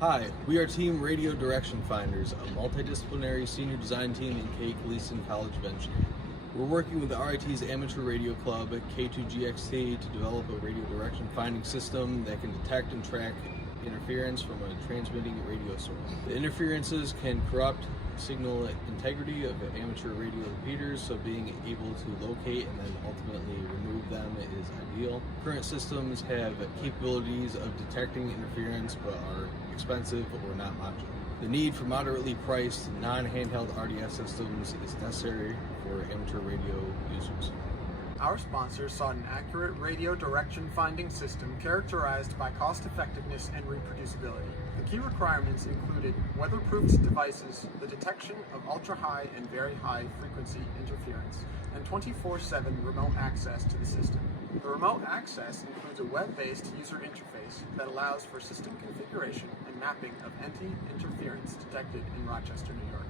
Hi, we are Team Radio Direction Finders, a multidisciplinary senior design team in K. Gleason College of Engineering. We're working with the RIT's Amateur Radio Club at K2GXT to develop a radio direction finding system that can detect and track interference from a transmitting radio source. The interferences can corrupt signal integrity of amateur radio repeaters, so being able to locate and then ultimately remove them is ideal. Current systems have capabilities of detecting interference but are expensive or not modular. The need for moderately priced, non-handheld RDF systems is necessary for amateur radio users. Our sponsor sought an accurate radio direction finding system characterized by cost effectiveness and reproducibility. The key requirements included weatherproof devices, the detection of ultra-high and very high frequency interference, and 24/7 remote access to the system. The remote access includes a web-based user interface that allows for system configuration and mapping of anti-interference detected in Rochester, New York.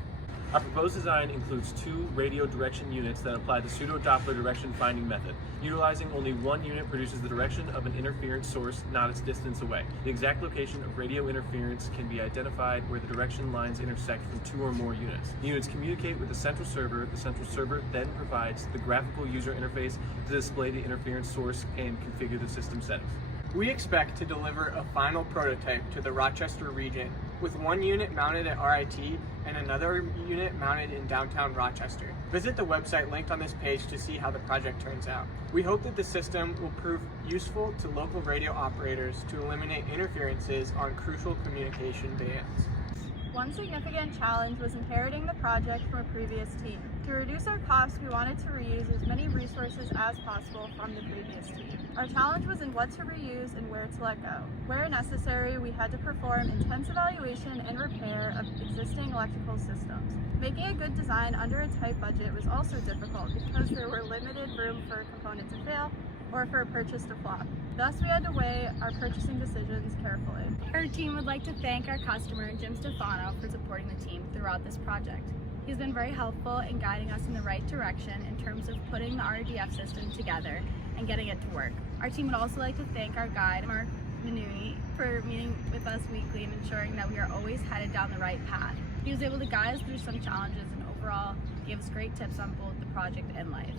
Our proposed design includes 2 radio direction units that apply the pseudo-Doppler direction finding method. Utilizing only one unit produces the direction of an interference source, not its distance away. The exact location of radio interference can be identified where the direction lines intersect from 2 or more units. The units communicate with the central server. The central server then provides the graphical user interface to display the interference source and configure the system settings. We expect to deliver a final prototype to the Rochester region with one unit mounted at RIT and another unit mounted in downtown Rochester. Visit the website linked on this page to see how the project turns out. We hope that the system will prove useful to local radio operators to eliminate interferences on crucial communication bands. One significant challenge was inheriting the project from a previous team. To reduce our costs, we wanted to reuse as many resources as possible from the previous team. Our challenge was in what to reuse and where to let go. Where necessary, we had to perform intense evaluation and repair of existing electrical systems. Making a good design under a tight budget was also difficult because there were limited room for a component to fail or for a purchase to flop. Thus, we had to weigh our purchasing decisions carefully. Our team would like to thank our customer, Jim Stefano, for supporting the team throughout this project. He's been very helpful in guiding us in the right direction in terms of putting the RDF system together and getting it to work. Our team would also like to thank our guide, Mark Minui, for meeting with us weekly and ensuring that we are always headed down the right path. He was able to guide us through some challenges and overall gave us great tips on both the project and life.